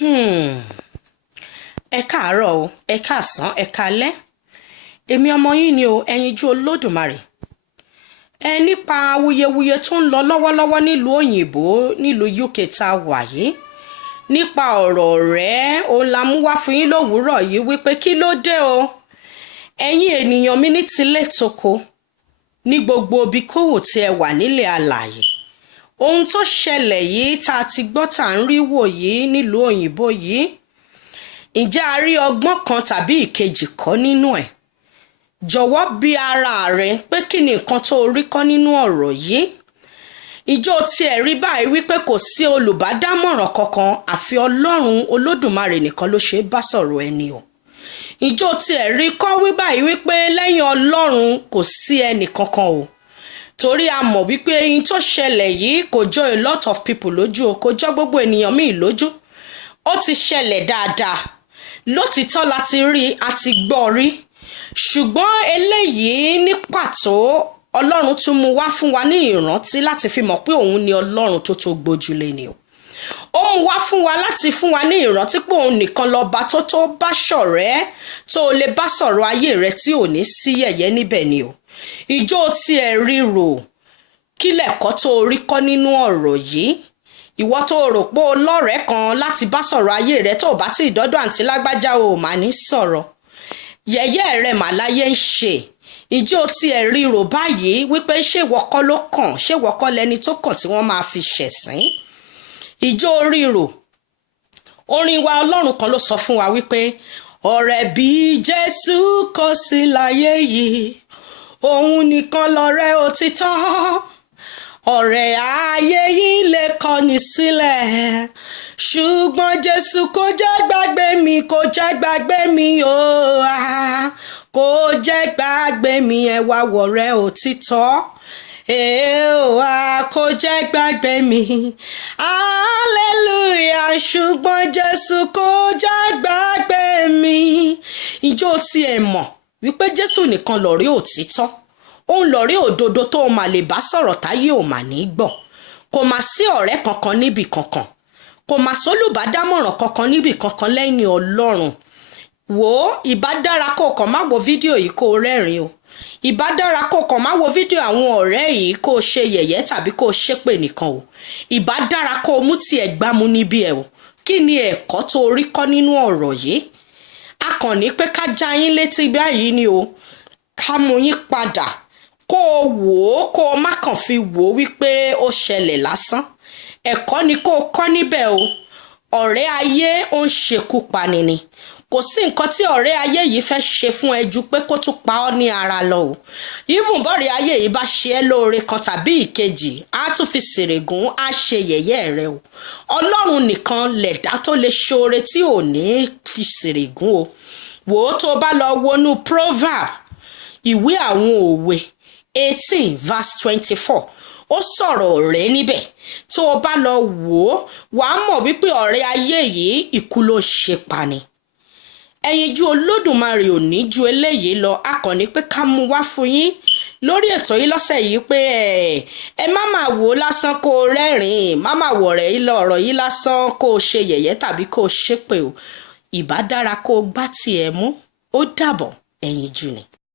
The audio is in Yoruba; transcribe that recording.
Ẹ káàárọ̀ o, ẹ káàsán, ẹ káalẹ́. Èmi ọmọ yín ni o, Ẹyinjú Olódùmarè. Nípa awuyewuye tó ń lọ lọ́wọ́lọ́wọ́ nílùú òyìnbó, nílùú UK tá a wà yìí. Nípa ọ̀rọ̀ ọ̀rẹ́, òun la mú wá fún yín lówùúrọ̀ yìí wípé kí ló dé o? Ẹ̀yin ènìyàn mi ní tilé toko, ní gbogbo ibi kówò tí ẹ wà nílẹ̀ alààyè. Ohun tó ṣẹlẹ̀ yìí tá a ti gbọ́ tá à ń rí wò yìí nílùú òyìnbó yìí. Ǹjẹ́ a rí ọgbọ́n kan tàbí ìkejì kọ́ nínú ẹ̀? Jọ̀wọ́ bi ara rẹ pé kí ni nǹkan tó rí kọ́ nínú ọ̀rọ̀ yìí? Ìjọ tiẹ̀ rí báyìí wípé kò sí olùbádámọ̀ràn kankan àfi Ọlọ́run Olódùmarè nìkan ló ṣe bá sọ̀rọ̀ ẹni o. Ìjọ tiẹ̀ rí kọ́ wí báyìí wípé lẹ́yìn Ọlọ́run kò sí ẹnì kankan o. Torí a mọ̀ wípé ohun tó ṣẹlẹ̀ yìí kò jọ a lot of people lójú o, kò jọ gbogbo ènìyàn míì lójú. Ó ti ṣẹlẹ̀ dáadáa. Lótìtọ́ láti rí àti gbọ́ rí. Ṣùgbọ́n eléyìí ní pàtó Ọlọ́run tún mú wá fún wa ní ìrántí láti fi mọ̀ pé òun ni Ọlọ́run tó gbójúlé ni o. Ó mú wá fún wa láti fún wa ní ìrántí pé òun nìkan lọ́ba tó bá ṣọ̀rẹ́ tó lè bá sọ̀rọ̀ ayé rẹ tí ò ní sí yẹ̀yẹ́ níbẹ̀ ni o. Ìjọ tiẹ̀ ríro kí lẹ̀kọ́ tó rí kọ́ nínú ọ̀rọ̀ yìí. Ìwọ tó rò pé o lọ́rẹ̀ẹ́ kan láti bá sọ̀rọ̀ ayé rẹ tó bá ti ìdọ́dọ̀ àǹtí lágbájá o mà ní sọ̀rọ̀. Yẹ̀yẹ́ rẹ mà láyé ń ṣe. Ìjọ tiẹ̀ ríro báyìí wípé ṣé ìwọ kọ́ ló kàn, ṣé ìwọ kọ́ lẹni tó kàn tí wọ́n máa fi ṣẹ̀sín. Ìjọ ríro. Orin wa Ọlọ́run kan ló sọ fún wa wípé ọ̀rẹ́ bí Jésù kò sí láyé yìí, òun nìkan lọ̀rẹ́ òtítọ́. Ọ̀rẹ́ ayé yìí lè kọ̀ni sílẹ̀, ṣùgbọ́n Jésù kò jẹ́ gbàgbé mi, kò jẹ́ gbàgbé mi o, kò jẹ́ gbàgbé mi, ẹ wá wọ̀rẹ́ òtítọ́. Kò jẹ́ gbàgbé mi, hallelujah, ṣùgbọ́n Jésù kò jẹ́ gbàgbé mi. Ìjọ tiẹ̀ mọ̀ wípé Jésù nìkan lọ̀rẹ́ òtítọ́. Òun lọ̀rẹ́ òdodo tó máa lè bá sọ̀rọ̀ táyé ò mà ní gbọ́. Kò má sí ọ̀rẹ́ kankan níbì kankan. Kò má sólùbádámọ̀ràn kankan níbì kankan lẹ́yìn Ọlọ́run. Wò ó, ìbá dára kó kàn má wo fídíò yìí kó rẹ́rìn o. Ìbá dára kó kàn má wo fídíò àwọn ọ̀rẹ́ yìí kó ṣe yẹ̀yẹ́ tàbí kó ṣépè nìkan o. Ìbá dára kó mú tiẹ̀ gbámú níbí ẹ̀ o. Kí ni ẹ̀kọ́ tó rí kọ́ nínú ọ̀rọ̀ yìí? A kàn ní pé ká já yín létí báyìí ni o. Ká mú yín padà. Kó o wò ó, kó o má kàn fi wò ó wípé ó ṣẹlẹ̀ lásán. Ẹ̀kọ́ ni kó o kọ́ níbẹ̀ o. Ọ̀rẹ́ ayé ó ń ṣekú pani ni. Kò sí nǹkan tí ọ̀rẹ́ ayé yìí fẹ́ ṣe fún ẹ ju pé kó tún pa ọ́ ní ara lọ o. Even bọ́ọ̀rẹ́ ayé yìí bá ṣe ẹ́ lóore kan tàbí ìkejì, á tún fi sèrègùn, á ṣe yẹ̀yẹ́ rẹ o. Ọlọ́run nìkan lẹ̀dá tó lè ṣoore tí ò ní fi sèrègùn o. Wò ó tó bá lọ wọnú Proverb, ìwé àwọn òwe 18 verse 24. Ó sọ̀rọ̀ ọ̀rẹ́ níbẹ̀. Tó o bá lọ wò ó, wàá mọ̀ wípé ọ̀rẹ́ ayé yìí ikú ló ṣe pani. Ẹyinjú Olódùmarè ò ní ju eléyìí lọ. A kàn ní pé ká mú wá fún yín lórí ètò yìí lọ́sẹ̀ yìí pé ẹ má máa wò ó lásán kó o rẹ́rìn-ín, má máa wọ̀ rẹ̀ ọ̀rọ̀ yìí lásán kó o ṣe yẹ̀yẹ́ tàbí kó o ṣépè o. Ìbá dára kó o gbá tiẹ̀ mú. Ó dàbọ̀, Ẹyinjú ni.